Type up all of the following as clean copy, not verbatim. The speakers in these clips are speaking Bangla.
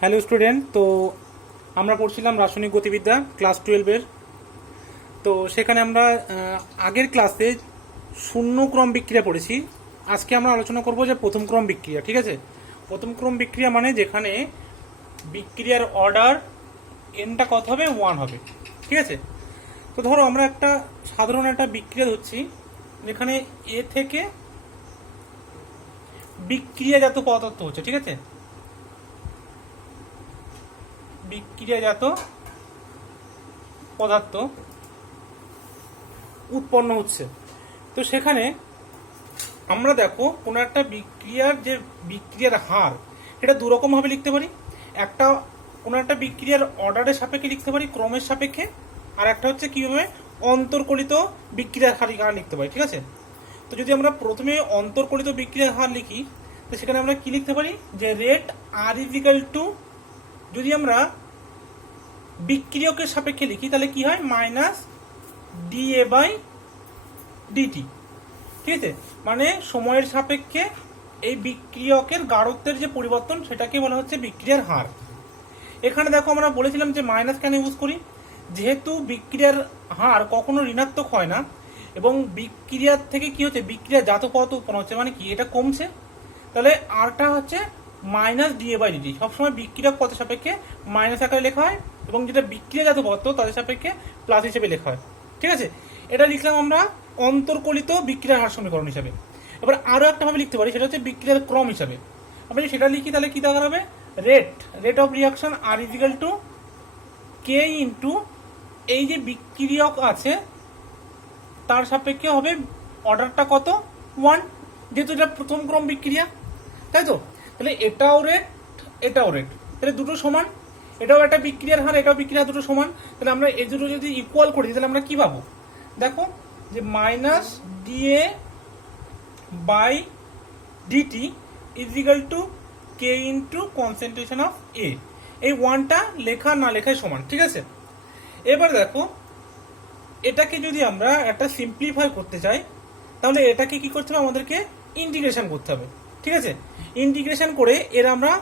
হ্যালো স্টুডেন্ট, তো আমরা পড়ছিলাম রাসায়নিক গতিবিদ্যা ক্লাস 12-এর। তো সেখানে আমরা আগের ক্লাসে শূন্য ক্রম বিক্রিয়া পড়েছি। আজকে আমরা আলোচনা করব যে প্রথম ক্রম বিক্রিয়া। ঠিক আছে, প্রথম ক্রম বিক্রিয়া মানে যেখানে বিক্রিয়ার অর্ডার এনটা কত হবে, 1 হবে। ঠিক আছে, তো ধরো আমরা একটা সাধারণ একটা বিক্রিয়া ধরছি যেখানে এ থেকে বিক্রিয়াজাত পদার্থ হচ্ছে। ঠিক আছে, বিক্রিয়াজাত পদার্থ উৎপন্ন হচ্ছে। তো সেখানে আমরা দেখো কোনো একটা বিক্রিয়ার যে বিক্রিয়ার হার, এটা দুরকম ভাবে লিখতে পারি। একটা কোনো একটা বিক্রিয়ার অর্ডারের সাপেক্ষে লিখতে পারি, ক্রমের সাপেক্ষে। আর একটা হচ্ছে কিভাবে অন্তর্কলিত বিক্রিয়ার হার লিখতে পারি। ঠিক আছে, তো যদি আমরা প্রথমে অন্তর্কলিত বিক্রিয়ার হার লিখি, তো সেখানে আমরা কি লিখতে পারি যে রেট আর ইজিক্যাল টু, যদি আমরা বিক্রিয়কের সাপেক্ষে লিখি তাহলে কি হয়, মাইনাস ডিএ বাই ডিটি। ঠিক আছে, মানে সময়ের সাপেক্ষে এই বিক্রিয়কের গাঢ়ত্বের যে পরিবর্তন সেটাকে বলা হচ্ছে বিক্রিয়ার হার। এখানে দেখো আমরা বলেছিলাম যে মাইনাস কেন ইউজ করি, যেহেতু বিক্রিয়ার হার কখনো ঋণাত্মক হয় না এবং বিক্রিয়ার থেকে কি হচ্ছে, বিক্রিয়া জাত পদার্থ উৎপন্ন হচ্ছে, মানে কি এটা কমছে, তাহলে আরটা হচ্ছে মাইনাস ডিএ বাই ডিটি। সবসময় বিক্রিয়ক পদের সাপেক্ষে মাইনাস আকারে লেখা হয় এবং যেটা বিক্রিয়াজাত পদার্থ তাদের সাপেক্ষে প্লাস হিসেবে লেখা হয়। ঠিক আছে, এটা লিখলাম আমরা অন্তর্কলিত বিক্রিয়ার হার সমীকরণ হিসাবে। এবার আরো একটা ভাবে লিখতে পারি, সেটা হচ্ছে বিক্রিয়ার ক্রম হিসাবে। আমি সেটা লিখি তাহলে কি দেখা হবে, রেট অফ রিয়াকশন আর ইজিক্যাল টু কে ইন্টু এই যে বিক্রিয়ক আছে তার সাপেক্ষে হবে অর্ডারটা কত, 1, যেহেতু এটা প্রথম ক্রম বিক্রিয়া, তাই তো। তাহলে এটাও রেট, এটাও রেট, তাহলে দুটো সমান। এটাও একটা বিক্রিয়ার হার, এটাও বিক্রিয়ার, দুটো সমান। তাহলে আমরা এই দুটো যদি ইকুয়াল করি তাহলে আমরা কি পাবো, দেখো যে minus d A by d t is equal to K into concentration of A. এই ওয়ানটা লেখা না লেখায় সমান। ঠিক আছে, এবার দেখো এটাকে যদি আমরা একটা সিম্পলিফাই করতে চাই তাহলে এটাকে কি করতে হবে, আমাদেরকে ইন্টিগ্রেশন করতে হবে। ঠিক আছে, ইন্টিগ্রেশন করে এর আমরা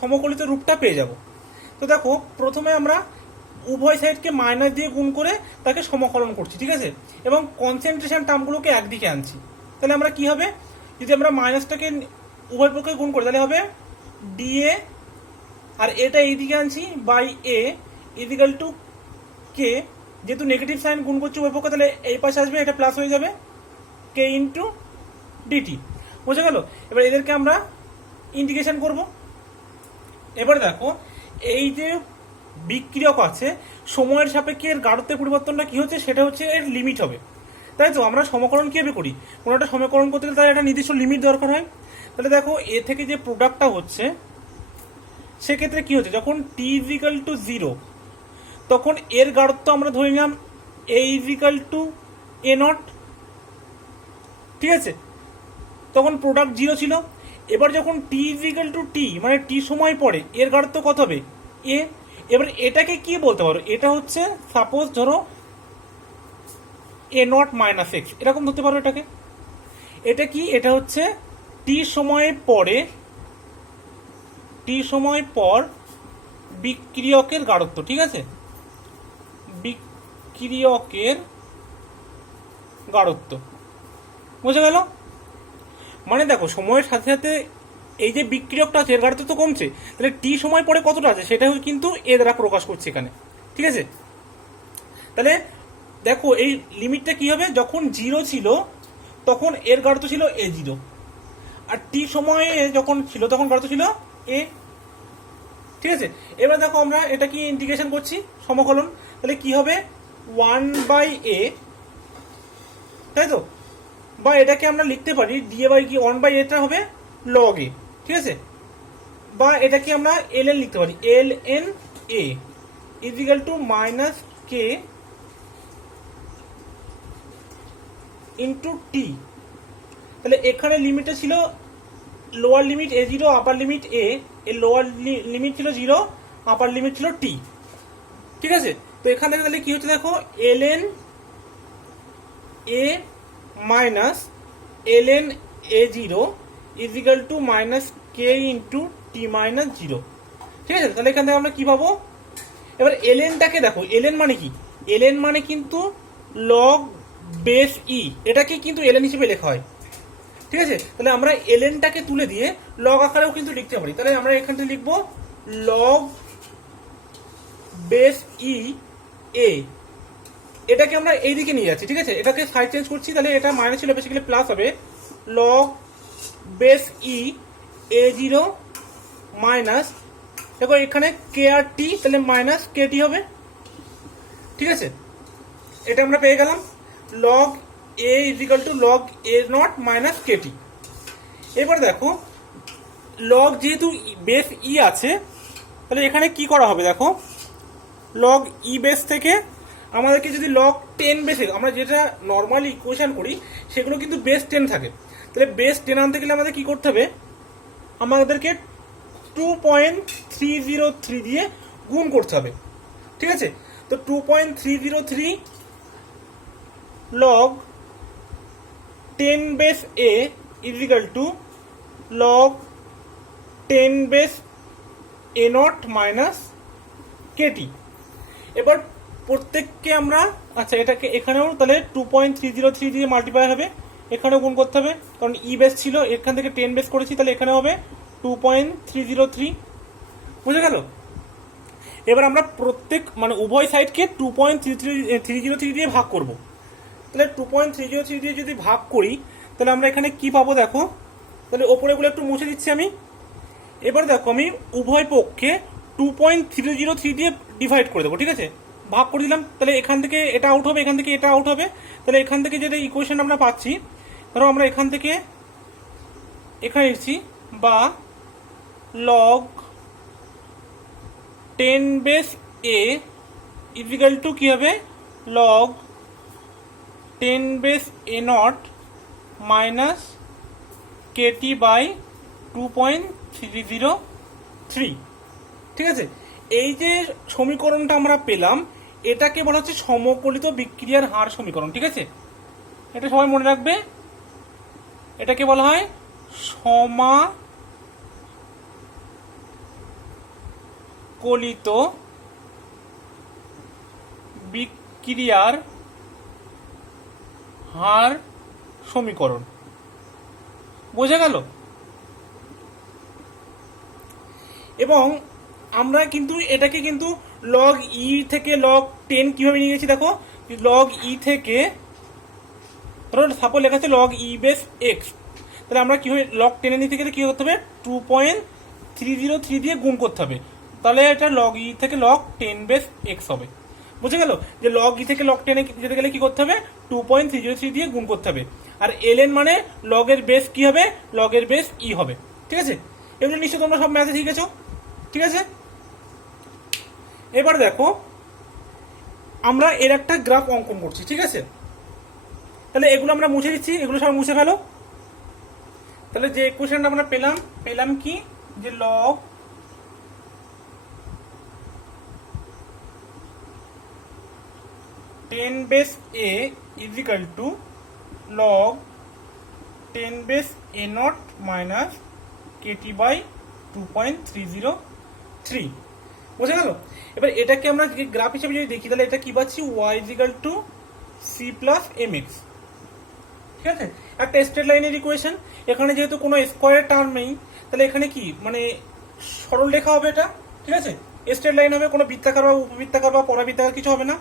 সমকলিত রূপটা পেয়ে যাব। তো দেখো প্রথমে আমরা উভয় সাইডকে মাইনাস দিয়ে গুণ করে তাকে সমকলন করছি। ঠিক আছে, এবং কনসেন্ট্রেশন টার্মগুলোকে একদিকে আনছি। তাহলে আমরা কি হবে, যদি আমরা মাইনাসটাকে উভয় পক্ষে গুণ করি তাহলে হবে ডিএ, আর এটা এইদিকে আনছি বাই এ ইজিক্যাল টু কে, যেহেতু নেগেটিভ সাইন গুণ করছি উভয় পক্ষে তাহলে এই পাশে আসবে, এটা প্লাস হয়ে যাবে কে ইন্টু ডিটি। বুঝে গেল? এবার এদেরকে আমরা ইন্টিগ্রেশন করব। এবার দেখো এই যে বিক্রিয়ক আছে সময়ের সাপেক্ষে এর গাঢ়ত্বের পরিবর্তনটা কি হচ্ছে, সেটা হচ্ছে এর লিমিট হবে। তাই তো আমরা সমকলন কিভাবে করি, কোনো একটা সমীকরণ করতে গেলে তার একটা নির্দিষ্ট লিমিট দরকার হয়। তাহলে দেখো এ থেকে যে প্রোডাক্টটা হচ্ছে সেক্ষেত্রে কি হচ্ছে, যখন টি ইজিক্যাল টু 0 তখন এর গাঢ়ত্ব আমরা ধরে নিলাম এ ইজিক্যাল টু এ নট। ঠিক আছে, তখন প্রোডাক্ট 0 ছিল। এবার যখন টি ইজিক্যাল টু টি মানে টি সময় পরে এর গাঢ়ত্ব কত হবে, এ। এবার এটাকে কি বলতে পারো, এটা হচ্ছে সাপোজ ধরো এ নট মাইনাস এক্স, এরকম ধরতে পারো এটাকে। এটা কি, এটা হচ্ছে টি সময় পরে, টি সময় পর বিক্রিয়কের গাঢ়ত্ব। ঠিক আছে, বিক্রিয়কের গাঢ়ত্ব। বুঝে গেল? মানে দেখো সময়ের সাথে সাথে এই যে বিক্রিয়কটা আছে এর গাঢ়ত্ব তো কমছে, তাহলে টি সময় পরে কতটা আছে সেটা কিন্তু এ দ্বারা প্রকাশ করছে এখানে। ঠিক আছে, তাহলে দেখো এই লিমিটটা কি হবে, যখন 0 ছিল তখন এর গাঢ়ত্ব ছিল A0, আর টি সময়ে যখন ছিল তখন গাঢ়ত্ব ছিল এ। ঠিক আছে, এবার দেখো আমরা এটা কি ইন্টিগ্রেশন করছি, সমকলন, তাহলে কি হবে 1/a, তাই তো। বা এটাকে আমরা লিখতে পারি ডিএ বাই কি 1/a টা হবে লগ এ। ঠিক আছে, বা এটাকে আমরা ln লিখতে পারি, ln a is equal to minus K into t. তাহলে এখানে লিমিটটা ছিল lower limit A0, upper limit a, এর লোয়ার লিমিট ছিল 0, আপার লিমিট ছিল টি। ঠিক আছে, তো এখান থেকে তাহলে কি হচ্ছে দেখো ln a minus ln A0 equal to minus K into T minus zero. ঠিক আছে, তাহলে এখান থেকে আমরা কি পাবো? এবার এলএনটাকে দেখো, এলএন মানে কি? এলএন মানে কিন্তু লগ বেস ই, এটাকে কিন্তু এলএন হিসেবে লেখা হয়। ঠিক আছে, তাহলে আমরা এলএনটাকে তুলে দিয়ে লগ আকারেও কিন্তু লিখতে পারি। তাহলে আমরা এখান থেকে লিখবো লগ বেস ই এ, এটাকে আমরা এইদিকে নিয়ে যাচ্ছি। ঠিক আছে, এটাকে সাইড চেঞ্জ করছি, তাহলে এটা মাইনাস ছিল বেসিক্যালি প্লাস হবে লগ বেস ই এ জিরো মাইনাস, দেখো এখানে কে আর টি, তাহলে মাইনাস কে টি হবে। ঠিক আছে, এটা আমরা পেয়ে গেলাম log A is equal to log A not minus k t. এবার দেখো লগ যেহেতু বেস ই আছে, তাহলে এখানে কি করা হবে? দেখো লগ ই বেস থেকে আমাদেরকে যদি লগ 10 বেসে, আমরা যেটা নর্মালি ইকুয়েশন করি সেগুলো কিন্তু বেস 10 থাকে, তাহলে বেস 10 আনতে গেলে আমাদের কি করতে হবে? আমাদেরকে 2.303 দিয়ে গুণ করতে হবে। ঠিক আছে, তো 2.303 log 10 base A is equal to log 10 base A not minus Katie. এবার প্রত্যেককে আমরা, আচ্ছা এটাকে এখানেও তাহলে 2.303 দিয়ে মাল্টিপ্লাই হবে, এখানেও গুণ করতে হবে, কারণ ই বেস ছিল, এখান থেকে 10 বেস করেছি, তাহলে এখানে হবে 2.303। বুঝে গেল? এবার আমরা প্রত্যেক মানে উভয় সাইডকে 2.303 দিয়ে ভাগ করব। তাহলে 2.303 দিয়ে যদি ভাগ করি তাহলে আমরা এখানে কি পাবো? দেখো, তাহলে ওপরেগুলো একটু মুছে দিচ্ছি আমি। এবার দেখো আমি উভয় পক্ষে 2.303 দিয়ে ডিভাইড করে দেবো। ঠিক আছে, ভাগ করে দিলাম, তাহলে এখান থেকে এটা আউট হবে, এখান থেকে এটা আউট হবে, তাহলে এখান থেকে যেটা ইকুয়েশন আমরা পাচ্ছি, ধরো আমরা এখান থেকে এখানে এসেছি, বা log 10 base A is equal to কি হবে? Log 10 base A not minus K T by 2.303। ঠিক আছে, এই যে সমীকরণটা আমরা পেলাম এটাকে বলা হচ্ছে সমকলিত বিক্রিয়ার হার সমীকরণ। ঠিক আছে, এটা সবাই মনে রাখবে, এটাকে বলা হয় সমাকলিত বিক্রিয়ার হার সমীকরণ। বোঝা গেল? এবং আমরা কিন্তু এটাকে কিন্তু লগ ই থেকে লগ 10 কিভাবে নিয়ে গেছি? দেখো লগ ই থেকে, ধরো সাপোজ লেখা আছে লগ ই বেস এক্স, তাহলে আমরা কিভাবে লগ 10 নিতে গেলে কি করতে হবে? 2.303 দিয়ে গুণ করতে হবে, তাহলে এটা লগ ই থেকে লগ 10 বেস এক্স হবে। বুঝে গেল যে লগ ই থেকে লগ 10 যেতে গেলে কি করতে হবে? 2.303 দিয়ে গুণ করতে হবে। আর এলএন মানে লগের বেস কি হবে? লগের বেস ই হবে। ঠিক আছে, এগুলো নিশ্চয় তোমরা সব ম্যাথে শিখেছো। ঠিক আছে, এবার দেখো আমরা এর একটা গ্রাফ অঙ্কন করছি। ঠিক আছে, তাহলে এগুলো আমরা মুছে দিচ্ছি, এগুলো সব মুছে ফেলো। তাহলে যে ইকুয়েশনটা আমরা পেলাম কি? যে log 10 base A is equal to log 10 base A not minus K T by 2.303। বোঝা গেল? এবার এটাকে আমরা গ্রাফ হিসেবে যদি দেখি তাহলে এটা কি পাচ্ছি? y is equal to C plus M X. ঠিক আছে, একটা স্ট্রেট লাইনের ইকুয়েশন, এখানে যেহেতু কোনো স্কোয়ারের টার্ম নেই তাহলে এখানে কি মানে সরল রেখা হবে এটা। ঠিক আছে, স্ট্রেট লাইন হবে, কোনো বৃত্তাকার বা উপবৃত্তাকার বা পরাবৃত্তাকার কিছু হবে না।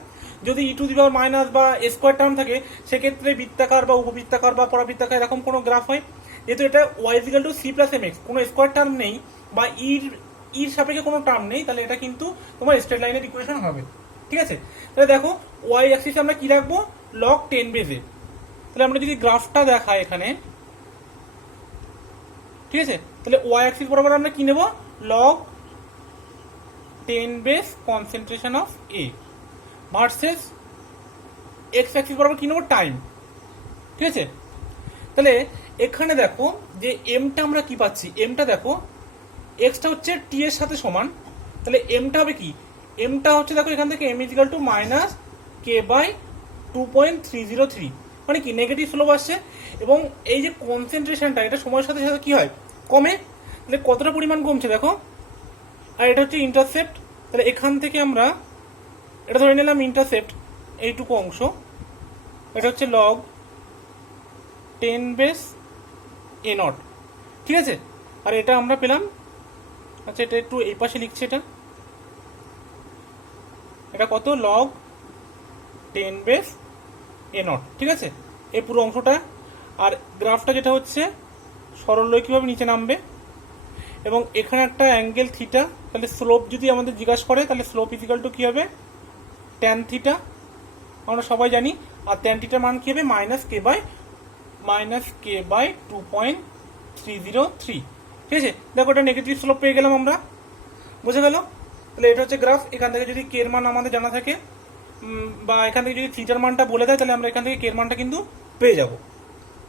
যদি ই টু দি পাওয়ার মাইনাস বা স্কোয়ার টার্ম থাকে সেক্ষেত্রে বৃত্তাকার বা উপবৃত্তাকার বা পরাবৃত্তাকার এরকম কোনো গ্রাফ হয়। যেহেতু এটা y is equal to C plus M X, কোনো স্কোয়ার টার্ম নেই বা ইর সাপেক্ষে কোনো টার্ম নেই, তাহলে এটা কিন্তু তোমার স্ট্রেট লাইনের ইকুয়েশন হবে। ঠিক আছে, তাহলে দেখো y অ্যাক্সিসে আমরা কি রাখবো? লগ 10 বেস এ। তাহলে আমরা যদি গ্রাফটা দেখাই এখানে, ঠিক আছে, তাহলে y অ্যাক্সিস বরাবর আমরা কি নেব? Log 10 base concentration of A versus x Axis বরাবর কি নেব? টাইম। ঠিক আছে, তাহলে এখানে দেখো যে এমটা আমরা কি পাচ্ছি? এমটা দেখো এক্সটা হচ্ছে টি এর সাথে সমান, তাহলে এমটা হবে কি? এমটা হচ্ছে দেখো এখান থেকে M equal to minus K by 2.303, মানে কি নেগেটিভ স্লোপ আসছে। এবং এই যে কনসেন্ট্রেশনটা এটা সময়ের সাথে সাথে কি হয়? কমে। তাহলে কতটা পরিমাণ কমছে দেখো। আর এটা হচ্ছে ইন্টারসেপ্ট, তাহলে এখান থেকে আমরা এটা ধরে নিলাম ইন্টারসেপ্ট এইটুকু অংশ, এটা হচ্ছে লগ 10 বেস এ নট, ঠিক আছে। আর এটা আমরা পেলাম, আচ্ছা এটা একটু এই পাশে লিখছি, এটা কত লগ 10 বেস এ নট, ঠিক আছে, এই পুরো অংশটা। আর গ্রাফটা যেটা হচ্ছে সরলরৈখিকভাবে নিচে নামবে এবং এখানে একটা অ্যাঙ্গেল থিটা, তাহলে স্লোপ যদি আমাদের জিজ্ঞাসা করে তাহলে স্লোপ ইজিক্যাল টু কী হবে, ট্যান থিটা, আমরা সবাই জানি। আর ট্যান থিটার মান কী হবে, -k/2.303, ঠিক আছে। দেখো এটা নেগেটিভ স্লোপ পেয়ে গেলাম আমরা, বুঝে গেল। তাহলে এটা হচ্ছে গ্রাফ। এখান থেকে যদি কে এর মান আমাদের জানা থাকে বা এখান থেকে যদি থিটার মানটা বলে দেয় তাহলে আমরা এখান থেকে কে এর মানটা কিন্তু পেয়ে যাব,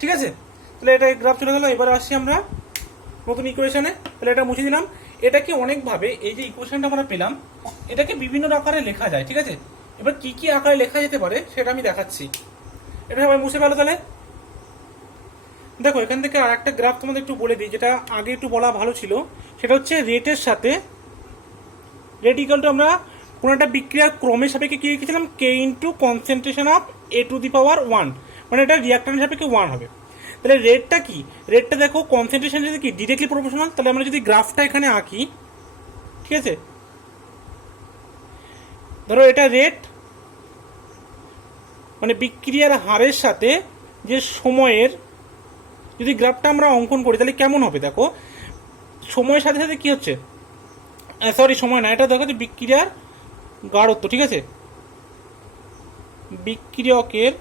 ঠিক আছে। তাহলে এটা গ্রাফ চলে গেল। এবার আসছি আমরা নতুন ইকুয়েশনে। তাহলে এটা মুছে দিলাম। এটাকে অনেকভাবে, এই যে ইকুয়েশনটা আমরা পেলাম এটাকে বিভিন্ন আকারে লেখা যায়, ঠিক আছে। এবার কি কি আকারে লেখা যেতে পারে সেটা আমি দেখাচ্ছি। এটা সবাই মুছে ফেলো। তাহলে দেখো এখান থেকে আর একটা গ্রাফ তোমাদের একটু বলে দিই, যেটা আগে একটু বলা ভালো ছিল। সেটা হচ্ছে রেটের সাথে, রেট ইকুয়াল টু আমরা কোনো একটা বিক্রিয়ার ক্রমের সাপেক্ষে কি লিখেছিলাম, কে ইন্টু কনসেন্ট্রেশন অফ a⁴ 1, মানে এটা রিয়াক্ট্যান্টের সাপেক্ষে 1 হবে। তাহলে রেটটা কি, রেটটা দেখো কনসেন্ট্রেশন যদি কি ডিরেক্টলি প্রপোর্শনাল। তাহলে আমরা যদি গ্রাফটা এখানে আঁকি, ঠিক আছে, ধরো এটা রেট মানে বিক্রিয়ার হারের সাথে যে সময়ের যদি গ্রাফটা আমরা অঙ্কন করি তাহলে কেমন হবে দেখো। সময়ের সাথে সাথে কি হচ্ছে, সরি সময় না, এটা দেখো যে বিক্রিয়ার গাঢ়ত্ব, ঠিক আছে, বিক্রিয়কের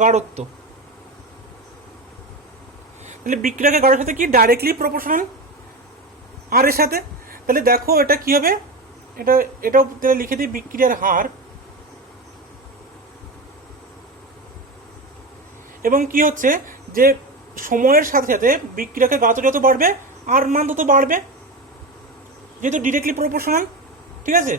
গাঢ়ত্ব। তাহলে বিক্রিয়কের গাঢ়ের সাথে কি ডাইরেক্টলি প্রপোর্শনাল আর এর সাথে। তাহলে দেখো এটা কি হবে, এটাও লিখে দিই, বিক্রিয়ার হার এবং কি হচ্ছে যে সময়ের সাথে সাথে বিক্রিয়কের গাঢ়ত্ব যত বাড়বে আর মান তত বাড়বে, যেহেতু ডিরেক্টলি প্রপোর্শনাল, ঠিক আছে।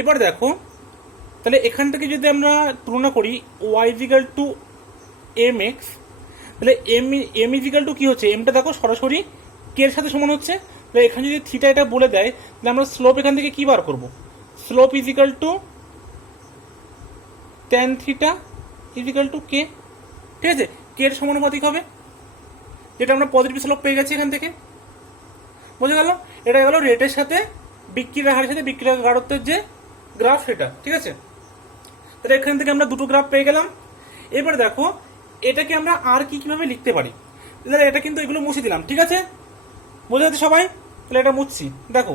এবার দেখো তাহলে এখান থেকে যদি আমরা তুলনা করি y=mx, তাহলে m=, কি হচ্ছে, এমটা দেখো সরাসরি কে এর সাথে সমান হচ্ছে। তাহলে এখানে যদি থিটা এটা বলে দেয় তাহলে আমরা স্লোপ এখান থেকে কি বার করব, স্লোপ tan θ k, ঠিক আছে, কে এর সমানুপাতিক হবে, যেটা আমরা পজিটিভ স্লোপ পেয়ে গেছি এখান থেকে, বুঝে গেল। এটা গেল রেটের সাথে বিক্রিয়ার হারের সাথে বিক্রিয়ার গাঢ়ত্বের যে গ্রাফ সেটা, ঠিক আছে। তাহলে এখান থেকে আমরা দুটো গ্রাফ পেয়ে গেলাম। এবার দেখো এটাকে আমরা আর কিভাবে লিখতে পারি। তাহলে এটা কিন্তু এগুলো মুছে দিলাম, ঠিক আছে, বোঝা যাচ্ছে সবাই। তাহলে এটা মুছছি, দেখো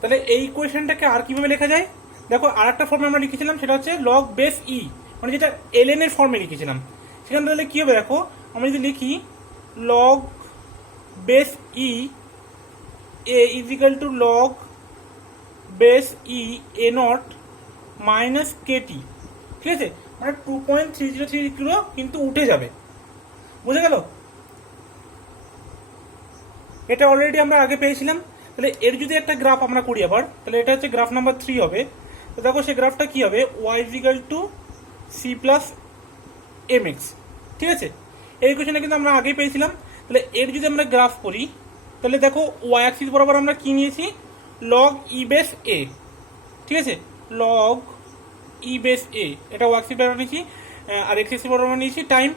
তাহলে এই ইকুয়েশনটাকে আর কিভাবে লেখা যায় দেখো। আর একটা ফর্মে আমরা লিখেছিলাম, সেটা হচ্ছে লগ বেস ই, মানে যেটা ln এর ফর্মে লিখেছিলাম। সেখানে তাহলে কি হবে দেখো, আমরা যদি লিখি log base E A = log base E A not minus KT, ঠিক আছে, মানে 2.303 কিন্তু উঠে যাবে, বুঝে গেল। এটা অলরেডি আমরা আগে পেয়েছিলাম। তাহলে এর যদি একটা গ্রাফ আমরা করি আবার, তাহলে এটা হচ্ছে গ্রাফ নাম্বার 3 হবে। তো দেখো সেই গ্রাফটা কি হবে, y=c+mx, ঠিক আছে। এই কোশ্চেনে কিন্তু আমরা আগেই পেয়েছিলাম। তাহলে এর যদি আমরা গ্রাফ করি তাহলে দেখো y অ্যাক্সিস বরাবর আমরা কি নিয়েছি, লগ ই বেস এ, ঠিক আছে, লগ ই বেস এ, এটা y অ্যাক্সিস বরাবর নিয়েছি। আর x অ্যাক্সিস বরাবর নিয়েছি টাইম,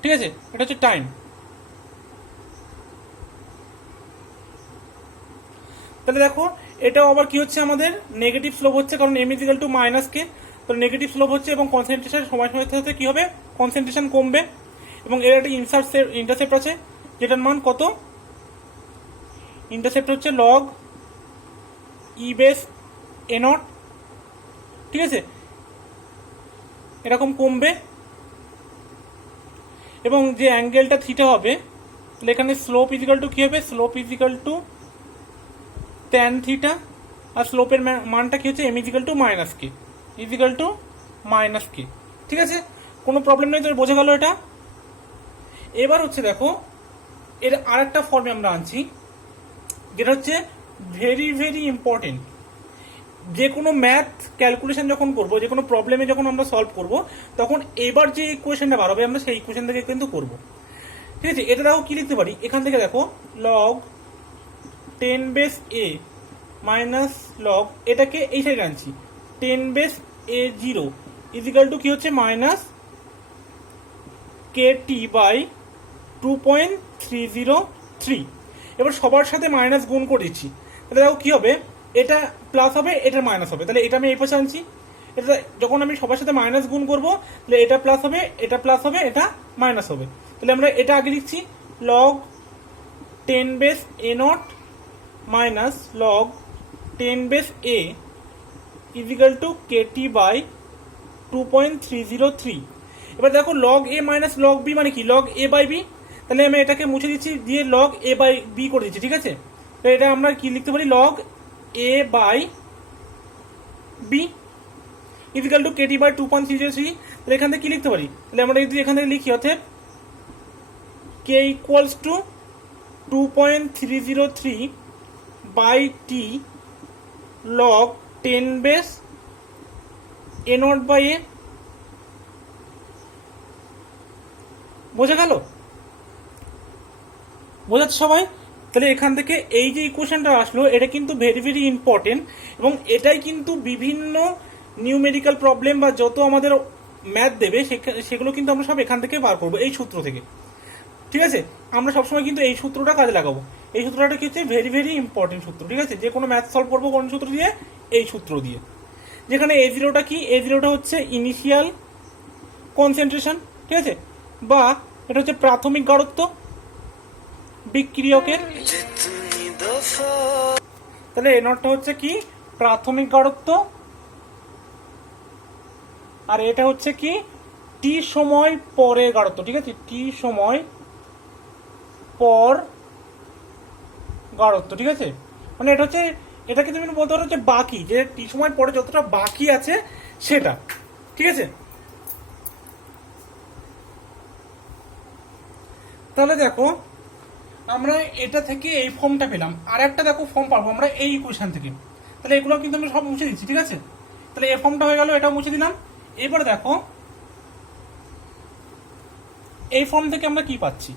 ঠিক আছে, এটা হচ্ছে টাইম। তাহলে দেখো এটাও আবার কি হচ্ছে, আমাদের নেগেটিভ স্লোপ হচ্ছে, কারণ m = -k, তো নেগেটিভ স্লোপ হচ্ছে এবং কনসেন্ট্রেশন সময় সময়ের সাথে কি হবে, কনসেন্ট্রেশন কমবে। এবং এর একটা ইন্টারসেপ্ট আছে, যেটার মান কত, ইন্টারসেপ্ট হচ্ছে log E base A not, ঠিক আছে, এরকম কমবে। এবং যে অ্যাঙ্গেলটা থিটা হবে, তাহলে এখানে স্লোপ = কি হবে, স্লোপ tan θ, আর স্লোপের মানটা কি হচ্ছে m = -k, ঠিক ঠিক আছে, কোনো প্রবলেম নেই, তো বোঝা গেল এটা। এবার হচ্ছে দেখো এর আর একটা ফর্মে আমরা আনছি, যেটা হচ্ছে ভেরি ভেরি ইম্পর্টেন্ট। যে কোনো ম্যাথ ক্যালকুলেশন যখন করবো, যে কোনো প্রবলেমে যখন আমরা সলভ করব, তখন এবার যে ইকুয়েশনটা বার হবে আমরা সেই ইকুয়েশন থেকে কিন্তু করব। ঠিক আছে, এটা দেখো কি লিখতে পারি, এখান থেকে দেখো log 10 base A minus log, এটাকে এই সাইডে আনছি, 10 বেস এ 0 ইজিক্যাল টু কি হচ্ছে মাইনাস kt বাই 2.303। এবার সবার সাথে মাইনাস গুণ করে দিচ্ছি, তাহলে দেখো কি হবে, এটা প্লাস হবে, এটা মাইনাস হবে, তাহলে এটা আমি এই পাশে আনছি। এটা যখন আমি সবার সাথে মাইনাস গুণ করবো, তাহলে এটা প্লাস হবে, এটা প্লাস হবে, এটা মাইনাস হবে। তাহলে আমরা এটা আগে লিখছি, log 10 base A not minus log 10 base A is equal to KT by 2.303। এবার দেখো log A minus log B মানে কি, লগ এ বাই বি, তাহলে আমি এটাকে মুছে দিচ্ছি, দিয়ে লগ এ বাই বি করে দিচ্ছি। ঠিক আছে, তো এটা আমরা কি লিখতে পারি, log A by B equal to KT by 2.303। তাহলে এখান থেকে কি লিখতে পারি, তাহলে আমরা যদি এখান থেকে লিখি অর্থাৎ k equals to 2.303 by t log 10 base A not by A. বোঝা গেল? বোঝাচ্ছে সবাই? তাহলে এখান থেকে এই যে ইকুয়েশনটা আসলো, এটা কিন্তু ভেরি ভেরি ইম্পর্টেন্ট, এবং এটাই কিন্তু বিভিন্ন নিউমেরিক্যাল প্রবলেম বা যত আমাদের ম্যাথ দেবে সেগুলো কিন্তু আমরা সব এখান থেকে বার করবো, এই সূত্র থেকে। ঠিক আছে, আমরা সবসময় কিন্তু এই সূত্রটা কাজে লাগাবো। এই সূত্রটা কি হচ্ছে ভেরি ভেরি ইম্পর্টেন্ট সূত্র। ঠিক আছে, যে কোনো ম্যাথ সলভ করবো কোন সূত্র দিয়ে, এই সূত্র দিয়ে। যেখানে এ জিরোটা কি, এ জিরোটা হচ্ছে ইনিশিয়াল কনসেন্ট্রেশন। ঠিক আছে, বা এটা হচ্ছে প্রাথমিক গাঢ়ত্ব বিক্রিয়কের। তাহলে এ নটটা হচ্ছে কি প্রাথমিক গাঢ়ত্ব, আর এটা হচ্ছে কি টি সময় পরে গাঢ়ত্ব। ঠিক আছে, টি সময় পর গাঢ়ত্ব। ঠিক আছে, মানে এটা হচ্ছে, এটাকে তুমি বলতে পারো যে বাকি, যে টি সময় পরে যতটা বাকি আছে সেটা। ঠিক আছে, তাহলে দেখো আমরা এটা থেকে এই ফর্মটা পেলাম, আর একটা দেখো ফর্ম পাবো আমরা এই ইকুয়েশন থেকে। তাহলে এগুলো কিন্তু আমরা সব মুছে দিচ্ছি। ঠিক আছে, তাহলে এই ফর্মটা হয়ে গেল, এটাও মুছে দিলাম। এবার দেখো এই ফর্ম থেকে আমরা কি পাচ্ছি,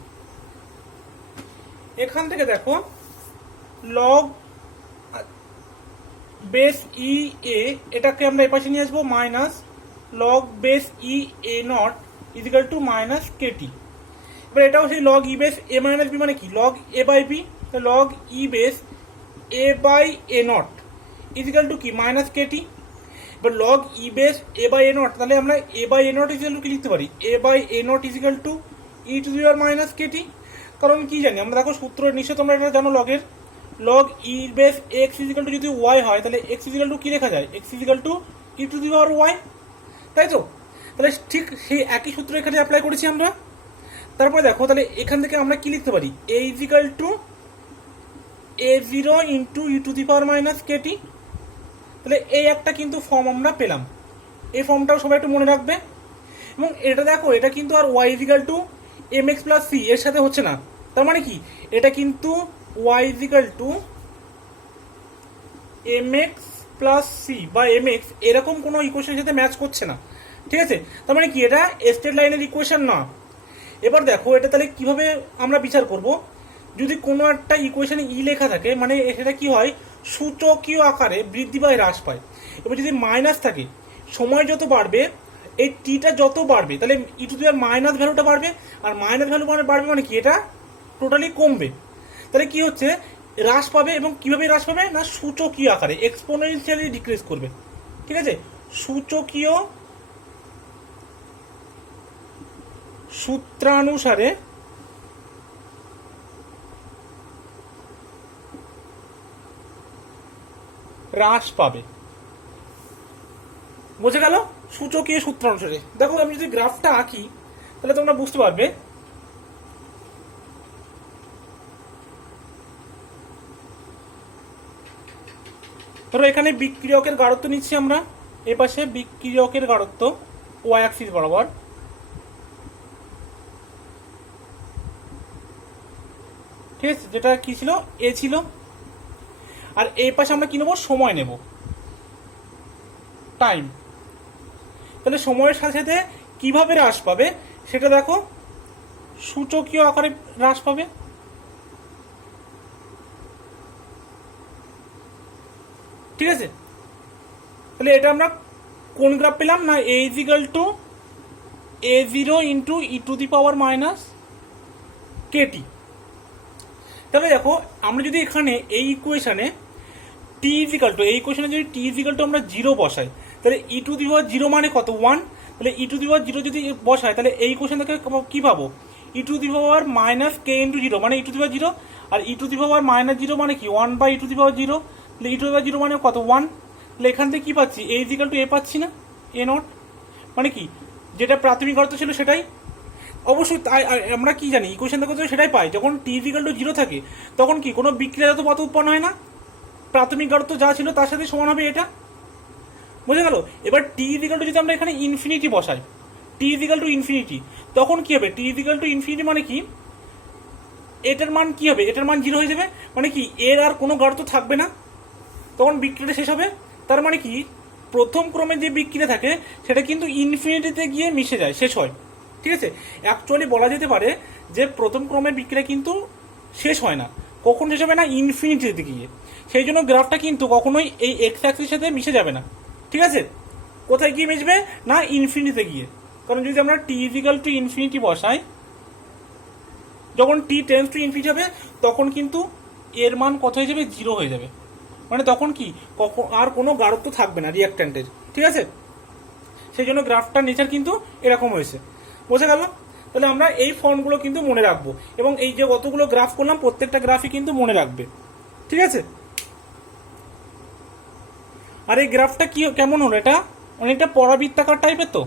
এখান থেকে দেখো লগ বেস ই এ, এটাকে আমরা এই পাশে নিয়ে আসবো, minus log base E A not is equal to minus Katie. এবার এটাও সেই log E base A minus B মানে কি, log A by B, log E base A by A not is equal to কি মাইনাস কেটি। এবার log E base A by A not, তাহলে আমরা A by A not is equal to কি লিখতে পারি, A by A not is equal to E to the power minus KT. কারণ কি জানি আমরা, দেখো সূত্র নিশ্চয় তোমরা এটা জানো, লগের log E base X equal to যদি ওয়াই হয়, তাহলে এক্স ইজিক্যাল টু কি লেখা যায়, X equal to E to the power Y, তাই তো? তাহলে ঠিক সেই একই সূত্র এখানে অ্যাপ্লাই করেছি আমরা। তারপরে দেখো তাহলে এখান থেকে আমরা কি লিখতে পারি, A is equal to A zero into e to the power minus k t. তাহলে এই একটা কিন্তু ফর্ম আমরা পেলাম, এই ফর্মটাও সবাই একটু মনে রাখবে। এবং এটা দেখো, এটা কিন্তু আর y is equal to m x plus c এর সাথে হচ্ছে না, তার মানে কি এটা কিন্তু y is equal to m x plus c বা এম এক্স এরকম কোনো ইকুয়েশনের সাথে ম্যাচ করছে না। ঠিক আছে, তার মানে কি এটা স্ট্রেট লাইনের ইকুয়েশন না। এবার দেখো এটা তাহলে কিভাবে আমরা বিচার করব, যদি কোনো একটা ইকুয়েশনে ই লেখা থাকে, মানে সেটা কি হয় সূচকীয় আকারে বৃদ্ধি বা হ্রাস পায়। এবার যদি মাইনাস থাকে, সময় যত বাড়বে এই টিটা যত বাড়বে, তাহলে ই টু দি পাওয়ার মাইনাস ভ্যালুটা বাড়বে, আর মাইনাস ভ্যালু বাড়বে মানে কি এটা টোটালি কমবে। তাহলে কি হচ্ছে হ্রাস পাবে, এবং কিভাবে হ্রাস পাবে না সূচকীয় আকারে, এক্সপোনেনশিয়ালি ডিক্রিজ করবে। ঠিক আছে, সূচকীয় সূত্রানুসারে হ্রাস পাবে। বোঝা গেল? সূচকীয় সূত্রানুসারে। দেখো আমি যদি গ্রাফটা আঁকি তাহলে তোমরা বুঝতে পারবে। ধরো এখানে বিক্রিয়কের গাঢ়ত্ব নিচ্ছি আমরা, এ পাশে বিক্রিয়কের গাঢ়ত্ব, ওয়াই অ্যাক্সিস বরাবর, ঠিক আছে, যেটা কি ছিল এ ছিল, আর এই পাশে আমরা কি নেবো, সময় নেব, টাইম। তাহলে সময়ের সাথে সাথে কিভাবে হ্রাস পাবে সেটা দেখো, সূচকীয় আকারে হ্রাস পাবে। ঠিক আছে, তাহলে এটা আমরা কোন গ্রাফ পেলাম না, A is equal to a0 into e to the power minus k t. তাহলে দেখো আমরা যদি এখানে এই ইকুয়েশনে টি ইজ ইকাল টু, এই ইকুয়েশনে যদি টি ইজ ইকাল টু আমরা 0 বসাই, তাহলে ই টু দি পাওয়ার 0 মানে কত, 1। তাহলে ই টু দি পাওয়ার 0 যদি বসাই, তাহলে এই ইকুয়েশন থেকে কি পাবো, e to the power minus K into 0 মানে ই টু দি পাওয়ার 0, আর e to the power minus 0 মানে কি 1 by E to the power 0। তাহলে ই টু দি পাওয়ার 0 মানে কত, 1। তাহলে এখান থেকে কি পাচ্ছি, এ ইজ ইকাল টু এ পাচ্ছি না, এ নট, মানে কি যেটা প্রাথমিক অর্থ ছিল সেটাই। অবশ্যই তাই আমরা কি জানি, ইকুয়েশন থেকে তো সেটাই পাই, যখন টি ইজ ইকাল টু 0 থাকে তখন কি কোনো বিক্রিয়াজাত পথ উৎপন্ন হয় না, প্রাথমিক গাঢ়ত্ব যা ছিল তার সাথে সমান হবে এটা, বুঝে গেল। এবার টি ইজ ইকাল টু যদি আমরা এখানে ইনফিনিটি বসাই, টি ইজ ইকাল টু ইনফিনিটি, তখন কি হবে, টি ইজ ইকাল টু ইনফিনিটি মানে কি, এটার মান কি হবে, এটার মান 0 হয়ে যাবে, মানে কি এর আর কোনো গাঢ়ত্ব থাকবে না, তখন বিক্রিয়াটা শেষ হবে। তার মানে কি প্রথম ক্রমে যে বিক্রিয়া থাকে সেটা কিন্তু ইনফিনিটিতে গিয়ে মিশে যায়, শেষ হয়। ঠিক আছে, অ্যাকচুয়ালি বলা যেতে পারে যে প্রথম ক্রমের বিক্রিয়া কিন্তু শেষ হয় না, কখন শেষ হবে না, ইনফিনিটিতে গিয়ে। সেই জন্য গ্রাফটা কিন্তু কখনোই এই এক্স অ্যাক্সিসের সাথে মিশে যাবে না। ঠিক আছে, কোথায় গিয়ে মিশবে না, ইনফিনিটিতে গিয়ে। কারণ যদি আমরা টি ইজ ইকাল টু ইনফিনিটি বসাই, যখন টি টেন্স টু ইনফিনিটি হবে তখন কিন্তু এর মান কত হয়ে যাবে, 0 হয়ে যাবে, মানে তখন কি কখন আর কোনো গাঢ়ত্ব থাকবে না রিঅ্যাক্ট্যান্টের। ঠিক আছে, সেই জন্য গ্রাফটার নেচার কিন্তু এরকম হয়েছে, বোঝা গেল। তাহলে আমরা এই ফর্মগুলো কিন্তু মনে রাখবো, এবং এই যে কতগুলো গ্রাফ করলাম প্রত্যেকটা গ্রাফই কিন্তু মনে রাখবে। ঠিক আছে, আর এই গ্রাফটা কি কেমন হলো, এটা অনেকটা পরাবৃত্তাকার টাইপের তো,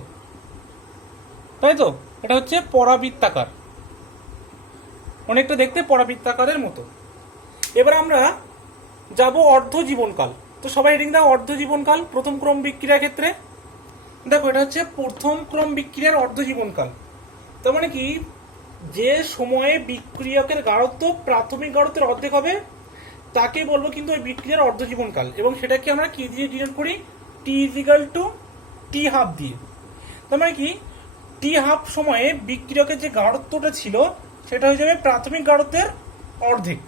তাই তো, এটা হচ্ছে পরাবৃত্তাকার, অনেকটা দেখতে পরাবৃত্তাকারের মতো। এবার আমরা যাব অর্ধ জীবনকাল। তো সবাই হেডিং দাও, অর্ধ জীবনকাল প্রথম ক্রম বিক্রিয়ার ক্ষেত্রে। দেখো এটা হচ্ছে প্রথম ক্রম বিক্রিয়ার অর্ধ জীবনকাল। তার মানে কি, যে সময়ে বিক্রিয়কের গাঢ়ত্ব প্রাথমিক গাঢ়ত্বের অর্ধেক হবে তাকে বলবো কিন্তু ওই বিক্রিয়ার অর্ধ জীবনকাল, এবং সেটাকে আমরা কি দিয়ে ডিনোট করি, t is equal to t half দিয়ে। তার মানে কি টি হাফ সময়ে বিক্রিয়কের যে গাঢ়ত্বটা ছিল সেটা হয়ে যাবে প্রাথমিক গাঢ়ত্বের অর্ধেক।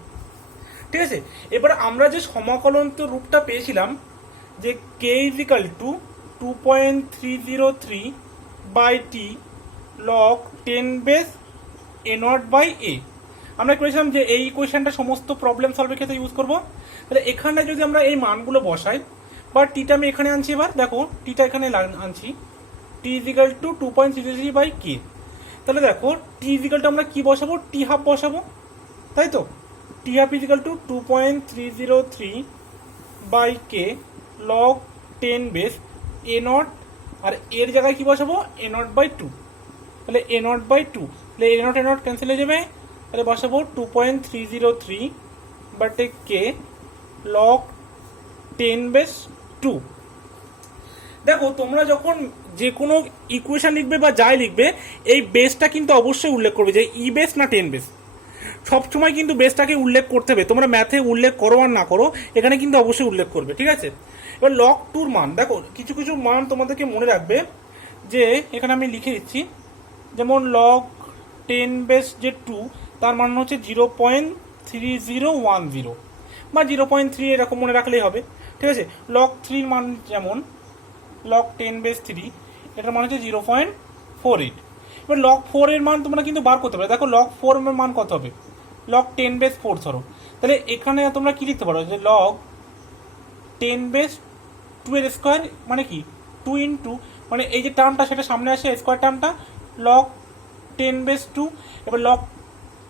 ঠিক আছে, এবার আমরা যে সমাকলন্ত রূপটা পেয়েছিলাম যে k is equal to 2.303 by t log 10 base A not by a, আমরা করেছিলাম যে এই ইকুয়েশনটা সমস্ত প্রবলেম সলভের ক্ষেত্রে ইউজ করবো। তাহলে এখানে যদি আমরা এই মানগুলো বসাই, বা টিটা আমি এখানে আনছি, এবার দেখো টিটা এখানে আনছি, টি ইজ ইকাল টু 2.303 বাই কে। তাহলে দেখো টি ইজ ইকাল টু আমরা কি বসাবো, টি হাফ বসাবো, তাই তো, t half is equal to 2.303 by K log 10 base A naught, আর এর জায়গায় কি বসাবো, এ নট বাই 2। তাহলে এ নট বাই 2, তাহলে এ নট ক্যান্সেল হয়ে যাবে, তাহলে বসাবো 2.303 বাটে কে লগ 10 বেস 2। দেখো তোমরা যখন যে কোনো ইকুয়েশন লিখবে বা যাই লিখবে, এই বেসটা কিন্তু অবশ্যই উল্লেখ করবে যে ই বেস না 10 বেস, সবসময় কিন্তু বেসটাকে উল্লেখ করতে হবে। তোমরা ম্যাথে উল্লেখ করো আর না করো, এখানে কিন্তু অবশ্যই উল্লেখ করবে। ঠিক আছে, এবার লগ 2 মান দেখো, কিছু কিছু মান তোমাদেরকে মনে রাখবে, যে এখানে আমি লিখে দিচ্ছি, যেমন লগ 10 বেস যে 2 তার মান হচ্ছে 0.3010 বা 0.3 এরকম মনে রাখলেই হবে। ঠিক আছে, লগ 3 মান যেমন লগ 10 বেস 3, এটার মান হচ্ছে 0.48। এবার লগ 4 এর মান তোমরা কিন্তু বার করতে পারো। দেখো লগ 4 এর মান কত হবে, লগ 10 বেস 4 ধরো, তাহলে এখানে তোমরা কি লিখতে পারো, যে লগ 10 বেস 2 এর স্কোয়ার, মানে কি 2 ইন্টু, মানে এই যে টার্মটা সেটা সামনে আসে, স্কোয়ার টার্মটা, লগ 10 বেস 2। এবার লগ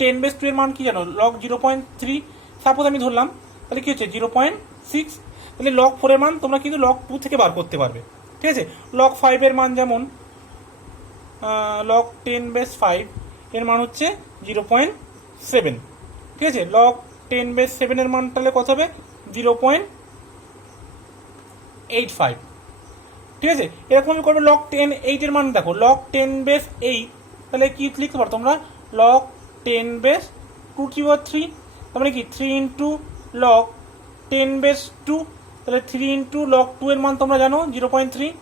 10 বেস 2 এর মান কি জানো, লগ 0.3 সাপোজ আমি ধরলাম, তাহলে কি হচ্ছে 0.6। তাহলে লগ 4 এর মান তোমরা কিন্তু লগ 2 থেকে বার করতে পারবে। ঠিক আছে, লগ 5 এর মান যেমন লগ 10 বেস 5 এর মান হচ্ছে 0.7। ঠিক আছে, লগ 10 বেস 7 এর মান তাহলে কত হবে, 0.85। ঠিক আছে, এরকমই করবে লগ 10 8 মান দেখো লগ 10 বেস 8, তাহলে কি লিখতে পারো তোমরা লগ 10 বেস 2/3, তার মানে কি 3 ইন্টু লগ 10 বেস 2, তাহলে 3 ইন্টু লগ 2 এর মান তোমরা জানো 0.3,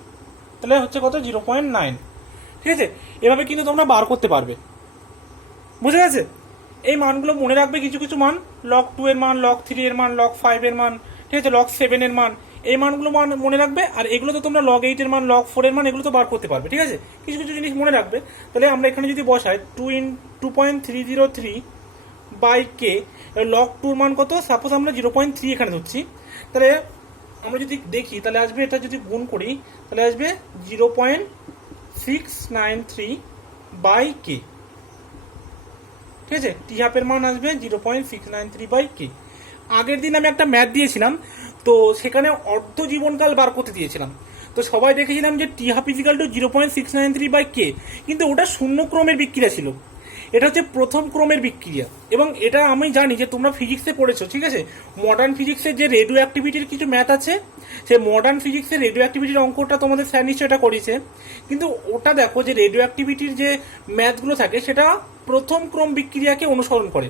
তাহলে হচ্ছে কত 0.9। ঠিক আছে, এভাবে কিন্তু তোমরা বার করতে পারবে, বুঝে গেছে? এই মানগুলো মনে রাখবে, কিছু কিছু মান লগ 2 এর মান, লগ 3 এর মান, লগ 5 এর মান, ঠিক আছে, লগ 7 এর মান, এই মানগুলো মান মনে রাখবে। আর এগুলো তো তোমরা লগ 8 এর মান, লগ 4 এর মান এগুলো তো বার করতে পারবে। ঠিক আছে, কিছু কিছু জিনিস মনে রাখবে। তাহলে আমরা এখানে যদি বসাই 2.303 বাই কে, লগ 2 মান কত, সাপোজ আমরা 0.3 এখানে ধরছি, তাহলে আমরা যদি দেখি তাহলে আসবে, এটা যদি গুণ করি তাহলে আসবে 0.693 বাই কে। ঠিক আছে, টি হাফের মান আসবে 0.693 বাই কে। আগের দিন আমি একটা ম্যাথ দিয়েছিলাম, তো সেখানে অর্ধ জীবনকাল বার করতে দিয়েছিলাম, তো সবাই দেখেছিলাম যে টি হাফ ইজিক্যাল টু 0.693 বাই কে, কিন্তু ওটা শূন্য ক্রমের বিক্রিয়া ছিল, এটা হচ্ছে প্রথম ক্রমের বিক্রিয়া। এবং এটা আমি জানি যে তোমরা ফিজিক্সে পড়েছো, ঠিক আছে, মডার্ন ফিজিক্সের যে রেডিও অ্যাক্টিভিটির কিছু ম্যাথ আছে, সেই মডার্ন ফিজিক্সের রেডিও অ্যাক্টিভিটির অঙ্কটা তোমাদের স্যার নিশ্চয় এটা করেছে, কিন্তু ওটা দেখো যে রেডিও অ্যাক্টিভিটির যে ম্যাথগুলো থাকে সেটা প্রথম ক্রম বিক্রিয়াকে অনুসরণ করে,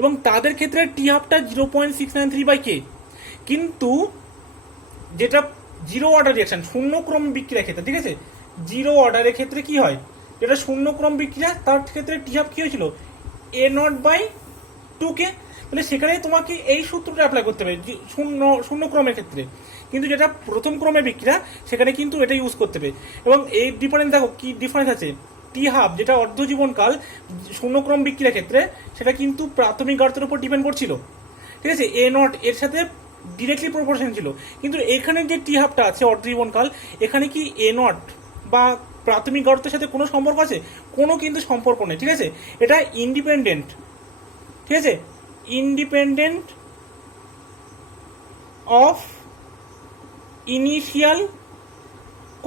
এবং তাদের ক্ষেত্রে টি হাফটা 0.693 বাই কে। কিন্তু যেটা জিরো অর্ডার রিয়াকশন, শূন্য ক্রম বিক্রিয়ার ক্ষেত্রে, ঠিক আছে, জিরো অর্ডারের ক্ষেত্রে কি হয়, যেটা শূন্য ক্রম বিক্রিয়া তার ক্ষেত্রে টি হাফ কি হয়েছিল a0/2k। তাহলে সেখানে তোমাকে এই সূত্রটা অ্যাপ্লাই করতে হবে শূন্য ক্রমের ক্ষেত্রে, কিন্তু যেটা প্রথম ক্রমের বিক্রিয়া সেখানে কিন্তু এটা ইউজ করতে হবে। এবং এই ডিফারেন্স দেখো কি ডিফারেন্স আছে, টি হাফ যেটা অর্ধ জীবনকাল শূন্য ক্রম বিক্রিয়ার ক্ষেত্রে সেটা কিন্তু প্রাথমিক গাঢ়তার উপর ডিপেন্ড করছিল, ঠিক আছে, a0 এর সাথে ডিরেক্টলি প্রপোর্শন ছিল। কিন্তু এখানে যে টি হাফটা আছে অর্ধ জীবনকাল, এখানে কি a0 বা প্রাথমিক গাঢ়তার সাথে কোনো সম্পর্ক আছে? কোনো কিন্তু সম্পর্ক নেই। ঠিক আছে, এটা ইন্ডিপেন্ডেন্ট, ঠিক আছে, ইন্ডিপেন্ডেন্ট অফ ইনিশিয়াল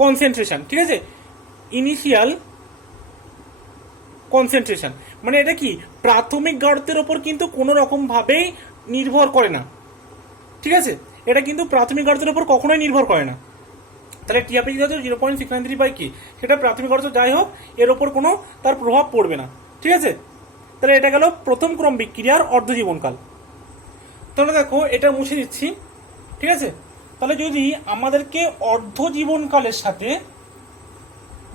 কনসেন্ট্রেশন। ঠিক আছে, ইনিশিয়াল কনসেন্ট্রেশন মানে এটা কি প্রাথমিক গাঢ়তের ওপর কিন্তু কোনো রকম ভাবেই নির্ভর করে না। ঠিক আছে, এটা কিন্তু প্রাথমিক গাঢ়তের উপর কখনোই নির্ভর করে না। তাহলে টিআপি 0.693 বাই কি, সেটা প্রাথমিক গাঢ়তা যাই হোক এর ওপর কোনো তার প্রভাব পড়বে না। ঠিক আছে, তাহলে এটা গেল প্রথম ক্রম বিক্রিয়ার অর্ধ জীবনকাল। তাহলে দেখো এটা মুছে দিচ্ছি। ঠিক আছে, তাহলে যদি আমাদেরকে অর্ধ জীবনকালের সাথে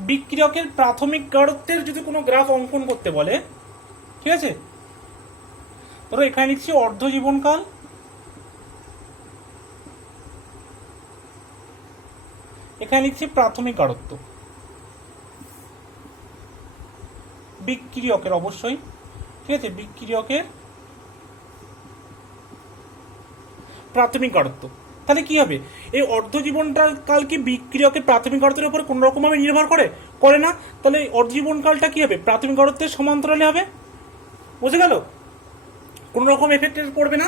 বিক্রিয়কের প্রাথমিক গাঢ়তের যদি কোনো গ্রাফ অঙ্কন করতে বলে, ঠিক আছে, ধরো এখানে লিখছি অর্ধ জীবনকাল, এখানে লিখছি প্রাথমিক গাঢ়ত্ব বিক্রিয়কের, অবশ্যই, ঠিক আছে, বিক্রিয়কের প্রাথমিক গাঢ়ত্ব। তাহলে কি হবে, এই অর্ধ জীবনকাল কি বিক্রিয়কের প্রাথমিক গাঢ়তের উপর কোন রকম ভাবে নির্ভর করে না। তাহলে অর্ধ জীবনকালটা কি হবে, প্রাথমিক গাঢ়তের সমান্তরালে হবে। বুঝে গেল, কোন রকম এফেক্ট পড়বে না।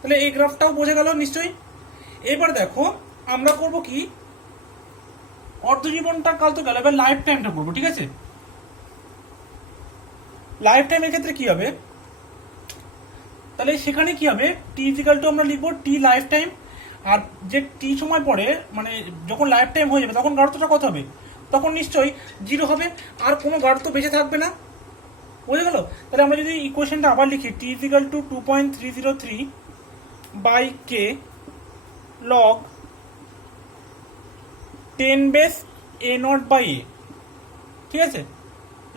তাহলে এই গ্রাফটাও বোঝা গেল নিশ্চয়ই। এবার দেখো আমরা করব কি, অর্ধ জীবনটা কাল তো গেল, এবার লাইফ টাইমটা করবো। ঠিক আছে, লাইফ টাইমের ক্ষেত্রে কি হবে, তাহলে সেখানে কি হবে, টি ইজিক্যাল টু আমরা লিখবো টি লাইফ টাইম, আর যে টি সময় পরে মানে যখন লাইফ টাইম হয়ে যাবে তখন গাঢ়তটা কত হবে, তখন নিশ্চয়ই 0 হবে, আর কোনো গাঢ়ত বেঁচে থাকবে না। বুঝে গেল, তাহলে আমরা যদি ইকুয়েশনটা আবার লিখি t is equal to 2.303 by K log 10 base a0 by a. ঠিক আছে,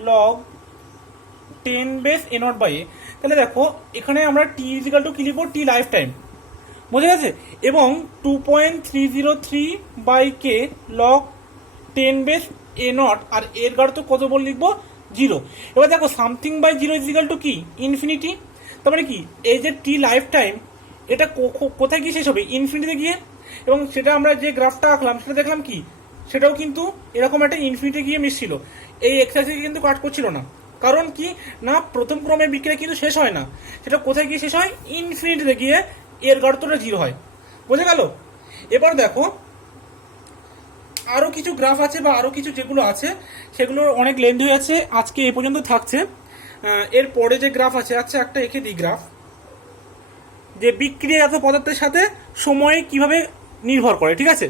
লগ 10 বেস a0 বাই এ। তাহলে দেখো এখানে আমরা টি ইজিক্যাল টু কি লিখবো, টি লাইফ টাইম, বুঝে গেছে, এবং 2.303 by K log 10 base a0, আর এর গাঢ়ত কত বল লিখবো, 0। এবার দেখো সামথিং বাই 0 ইজিক্যাল টু কি, ইনফিনিটি। তার মানে কি এই যে টি লাইফ টাইম এটা কোথায় গিয়ে শেষ হবে, ইনফিনিটিতে গিয়ে। এবং সেটা আমরা যে গ্রাফটা আঁকলাম সেটা দেখলাম কি, সেটাও কিন্তু এরকম একটা ইনফিনিটি গিয়ে মিশছিল, এই এক্সাইজ কিন্তু কাট করছিল না। কারণ কি না, প্রথম ক্রমের বিক্রিয়া কিন্তু শেষ হয় না, সেটা কোথায় গিয়ে শেষ হয়, ইনফিনিটিতে গিয়ে এর গাঢ়তটা 0 হয়। বুঝে গেল। এবার দেখো আরো কিছু গ্রাফ আছে বা আরো কিছু যেগুলো আছে সেগুলোর অনেক লেন্থ হয়ে আছে, আজকে এ পর্যন্ত থাকছে। এর পরে যে গ্রাফ আছে, আচ্ছা একটা এঁকে দিই গ্রাফ, যে বিক্রিয়াজাত পদার্থের সাথে সময় কিভাবে নির্ভর করে। ঠিক আছে,